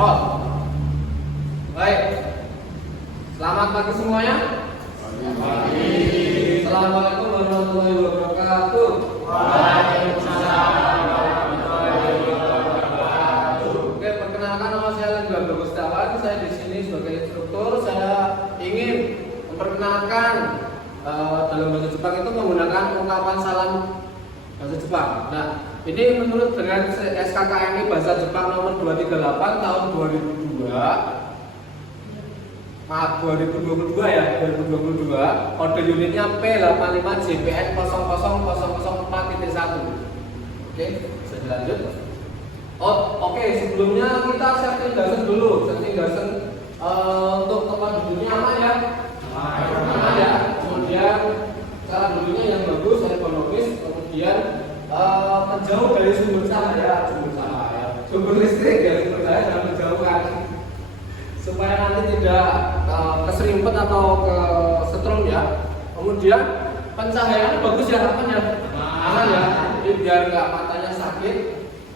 Roll. Baik. Selamat pagi semuanya. Pagi. Assalamualaikum warahmatullahi wabarakatuh. Waalaikumsalam warahmatullahi wabarakatuh. Oke, perkenalkan nama saya Lenggang Bagustawan. Saya di sini sebagai instruktur. Saya ingin memperkenalkan dalam bahasa Jepang itu menggunakan ungkapan salam bahasa Jepang. Nah, ini menurut dengan SKKMI Bahasa Jepang nomor 238 tahun 2022 ya, 2022. Kode unitnya P85JPN 00004.1. Oke, bisa dilanjut. Oke, sebelumnya kita setting dasar dulu. Setting dasar untuk tempat duduknya aman ya. Aman ya. Kemudian cara duduknya yang bagus, ergonomis. Kemudian menjauh dari sumber cahaya, sumber listrik ya, sumber cahaya jangan menjauhkan supaya nanti tidak keserimpet atau kesetrum ya. Kemudian pencahayaannya bagus ya, aman ya, jadi biar nggak matanya sakit,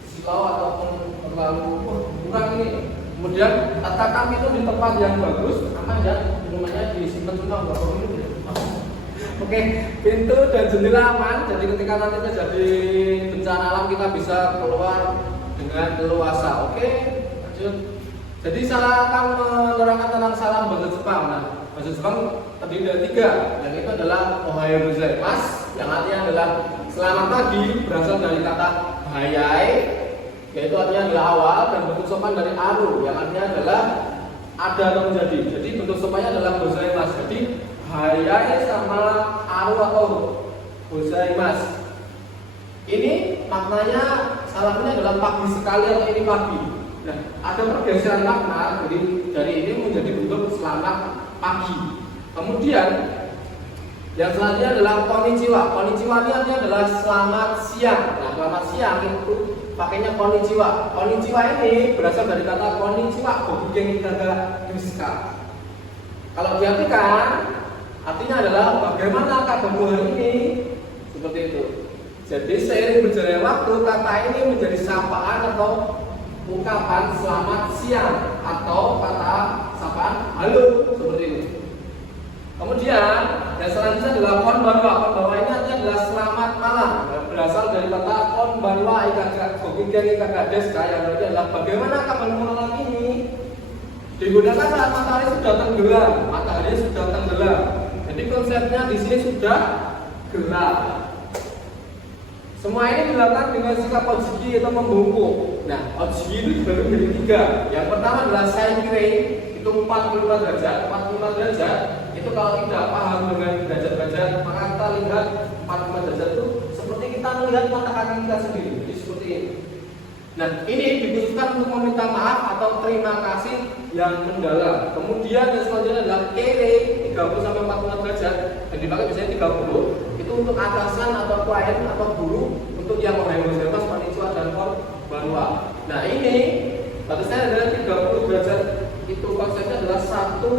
silau ataupun terlalu kurang ini. Kemudian letakkan itu di tempat yang bagus, aman ya, minumannya disimpan cuma berapa menit ya. Oke, pintu dan jendela aman, jadi ketika nanti terjadi bencana alam kita bisa keluar dengan leluasa. Oke, lanjut. Jadi saya akan menerangkan tentang salam bahasa Jepang. Nah, bahasa Jepang terdiri dari 3, yang itu adalah Ohayo gozaimasu, yang artinya adalah selamat pagi, berasal dari kata hayai, yaitu artinya adalah awal, dan bentuk sopan dari aru, yang artinya adalah ada atau menjadi. Jadi bentuk sopannya adalah gozaimasu. Jadi hayai sama aru atau gozaimasu. Ini maknanya salamnya adalah pagi sekali atau ini pagi. Nah, ada pergeseran makna dari ini menjadi bentuk selamat pagi. Kemudian yang selanjutnya adalah konnichiwa. Konnichiwa ini artinya adalah selamat siang. Nah, selamat siang itu pakainya konnichiwa. Konnichiwa ini berasal dari kata konnichiwa, gokigen itaga desuka. Kalau diartikan artinya adalah bagaimana kabarmu hari ini? Seperti itu. Jadi seiring berjalannya waktu kata ini menjadi sapaan atau ungkapan selamat siang atau kata sapaan halo seperti ini. Kemudian yang selanjutnya adalah konbanwa. Konbanwa ini artinya adalah selamat malam. Berasal dari kata konbanwa gokigen itaga desuka, yang artinya adalah bagaimana kabarmu malam ini? Digunakan saat matahari sudah tenggelam. Matahari sudah tenggelam. Jadi konsepnya di sini sudah gelap. Semua ini dilakukan dengan sikap ojiki atau membungkuk. Nah, ojiki itu dibagi menjadi 3. Yang pertama adalah saikirei, itu 45 derajat. 45 derajat itu kalau tidak paham dengan derajat-derajat, maka kita lihat 45 derajat itu seperti kita melihat mata kaki kita sendiri. Jadi seperti ini. Nah, ini dikhususkan untuk meminta maaf atau terima kasih yang mendalam. Kemudian yang selanjutnya adalah ere, 30 sampai 45 derajat, dan dipakai biasanya 30. Itu untuk atasan atau klien atau guru, untuk yang Ohayo gozaimasu, konnichiwa dan konbanwa. Nah, ini batasnya adalah 30 derajat. Itu konsepnya adalah satu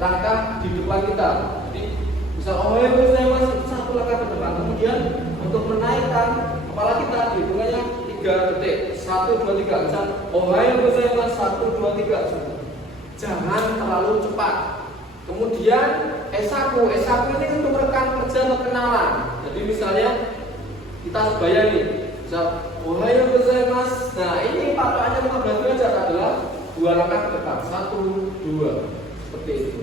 langkah di depan kita. Jadi misal Ohayo gozaimasu itu satu langkah ke depan. Kemudian untuk menaikkan kepala kita hitungannya 3 detik. 1, 2, 3. Misal Ohayo gozaimasu 1, 2, 3. Jangan terlalu cepat. Kemudian esaku ini untuk rekan kerja atau kenalan. Jadi misalnya kita sebaya nih, misal Ohayo gozaimasu. Nah, ini patokannya 15 derajat adalah 2 langkah ke depan. 1, 2. Seperti itu.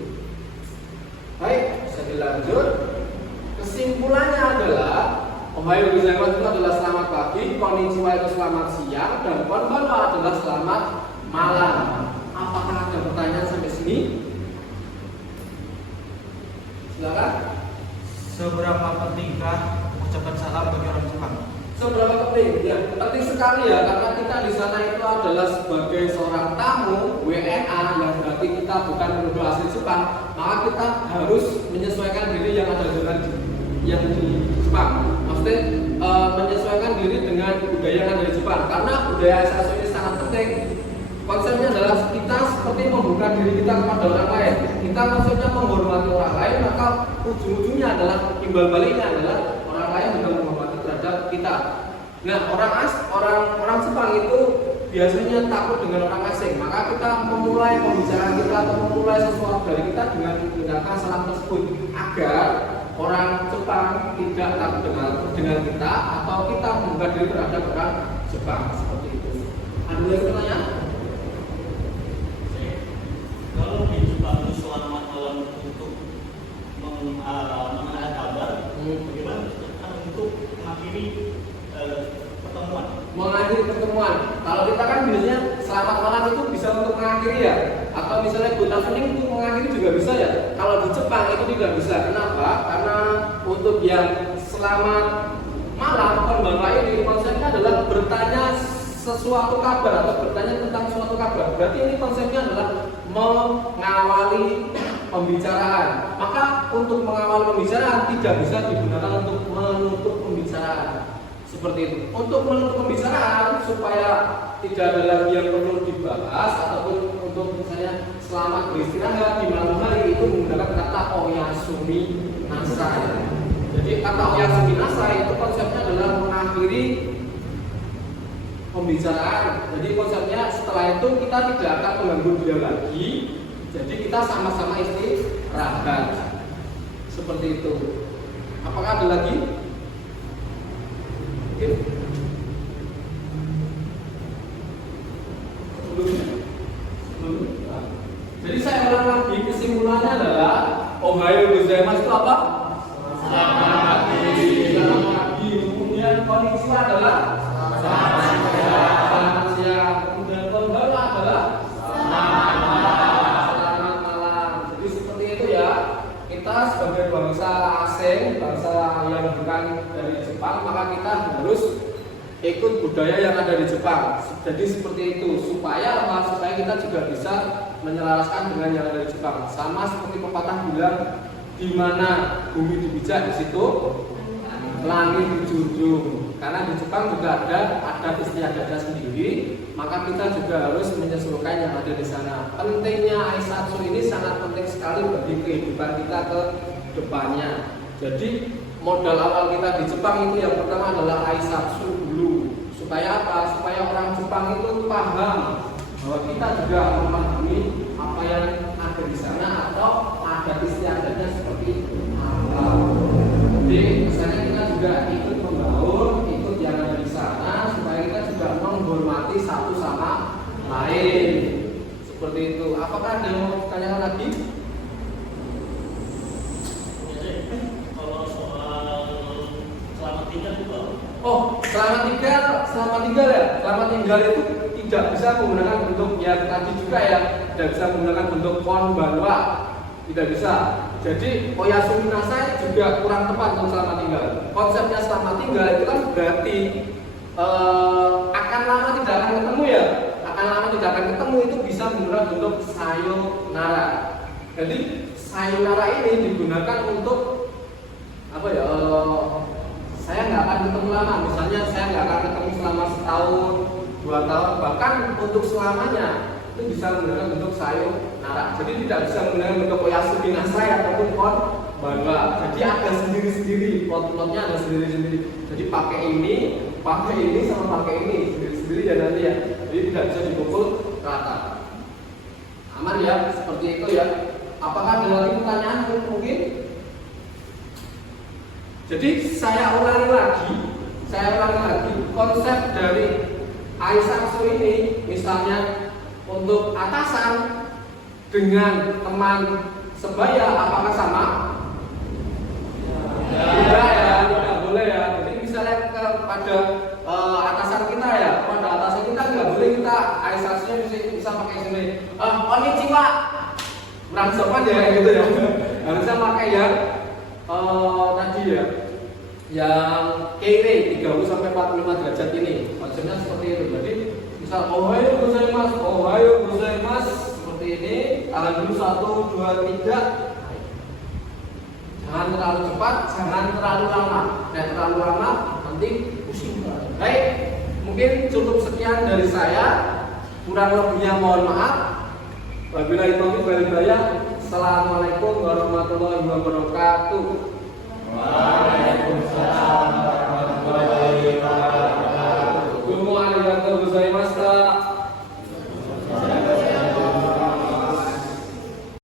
Baik, bisa dilanjut. Kesimpulannya adalah Ohayo gozaimasu itu adalah selamat pagi, konnichiwa itu selamat siang, dan konbanwa adalah selamat malam. Apakah ada pertanyaan sampai sini? Silakan. Seberapa pentingkah ucapan salam bagi orang Jepang? Seberapa penting? Ya, penting sekali ya, karena kita di sana itu adalah sebagai seorang tamu WNA, yang berarti kita bukan penduduk asli Jepang, maka kita harus menyesuaikan diri yang ada dengan yang di Jepang. Maksudnya menyesuaikan diri dengan budaya yang ada di Jepang, karena budaya asal ini sangat penting. Konsepnya adalah kita seperti membuka diri kita kepada orang lain. Kita konsepnya menghormati orang lain, maka ujung-ujungnya adalah timbal baliknya adalah orang lain juga menghormati terhadap kita. Nah, orang Jepang itu biasanya takut dengan orang asing, maka kita memulai pembicaraan kita atau memulai sesuatu dari kita dengan menggunakan salam tersebut agar orang Jepang tidak takut dengan kita atau kita membuka diri terhadap orang Jepang seperti itu. Ada lagi pertanyaan? Kalau di Jepang itu selamat dalam untuk mengenal kabar, bagaimana untuk mengakhiri pertemuan? Mengakhiri pertemuan. Kalau kita kan biasanya selamat malam itu bisa untuk mengakhiri ya, atau misalnya good afternoon itu mengakhiri juga bisa ya. Kalau di Jepang itu tidak bisa. Kenapa? Karena untuk yang selamat malam konbanwa ini konsepnya adalah bertanya sesuatu kabar atau bertanya tentang suatu kabar. Berarti ini konsepnya adalah mengawali pembicaraan. Maka untuk mengawali pembicaraan tidak bisa digunakan untuk menutup pembicaraan. Seperti itu. Untuk menutup pembicaraan supaya tidak ada lagi yang perlu dibahas ataupun untuk misalnya selamat beristirahat di malam hari itu menggunakan kata oyasumi nasai. Jadi kata oyasumi nasai itu konsepnya adalah mengakhiri pembicaraan. Jadi konsepnya setelah itu kita tidak akan mengganggu dia lagi. Jadi kita sama-sama istirahat. Seperti itu. Apakah ada lagi? Mungkin jadi saya ulang lagi, kesimpulannya adalah Ohayo gozaimasu itu apa? Selamat pagi. Kemudian konnichiwa adalah selamat siang. Kemudian konbanwa adalah selamat malam. Jadi seperti itu ya. Kita sebagai bangsa asing, bangsa yang bukan dari Jepang, maka kita harus ikut budaya yang ada di Jepang. Jadi seperti itu supaya kita juga bisa menyelaraskan dengan yang ada di Jepang. Sama seperti pepatah bilang, di mana bumi dipijak di situ langit dijunjung. Karena di Jepang juga ada adat istiadatnya sendiri, maka kita juga harus menyesuaikan yang ada di sana. Pentingnya Aisatsu ini sangat penting sekali bagi kehidupan kita ke depannya. Jadi modal awal kita di Jepang itu yang pertama adalah Aisatsu dulu. Supaya apa? Supaya orang Jepang itu paham bahwa kita juga memahami apa yang ada di sana atau adat istiadatnya seperti apa. Jadi misalnya kita juga ikut membangun, ikut yang ada di sana supaya kita juga menghormati satu sama lain. Seperti itu. Apakah ada yang mau ditanyakan lagi? Kalau soal selamat tinggal juga. Oh, selamat tinggal ya. Selamat tinggal itu tidak bisa menggunakan bentuk yang tadi juga ya, tidak bisa menggunakan bentuk konbanwa, tidak bisa. Jadi oyasumi nasai juga kurang tepat untuk selamat tinggal. Konsepnya selamat tinggal itu kan berarti akan lama tidak akan ketemu ya, akan lama tidak akan ketemu itu bisa menggunakan bentuk sayonara. Jadi sayonara ini digunakan untuk apa ya? Saya nggak akan ketemu lama, misalnya saya nggak akan ketemu selama setahun, 2 tahun, bahkan untuk selamanya itu bisa menggunakan bentuk sayonara. Jadi tidak bisa menggunakan bentuk oyasumi nasai ataupun konbanwa. Jadi ada sendiri-sendiri, plot-plotnya ada sendiri-sendiri. Jadi pakai ini sama pakai ini sendiri-sendiri ya nanti ya. Jadi tidak bisa dipukul rata. Aman ya, seperti itu ya. Apakah ada lagi pertanyaan mungkin? Jadi saya ulangi lagi konsep dari Aisatsu ini, misalnya untuk atasan dengan teman sebaya apakah sama? Tidak ya, tidak boleh ya. Jadi misalnya kepada atasan kita ya, pada atasan kita nggak boleh kita Aisatsunya bisa pakai sini. Konnichiwa, kurang sopan ya gitu ya. Harusnya pakai yang tadi ya, yang keire 30 sampai 45 derajat ini. Konsepnya seperti itu. Jadi misal ohayo gozaimasu seperti ini. Tahan dulu 1, 2, 3. Jangan terlalu cepat, jangan terlalu lama. Terlalu lama nanti pusing. Baik, mungkin cukup sekian dari saya. Kurang lebihnya mohon maaf. Wabillahi taufiq wal hidayah. Assalamualaikum warahmatullahi wabarakatuh. Waalaikumsalam warahmatullahi wabarakatuh.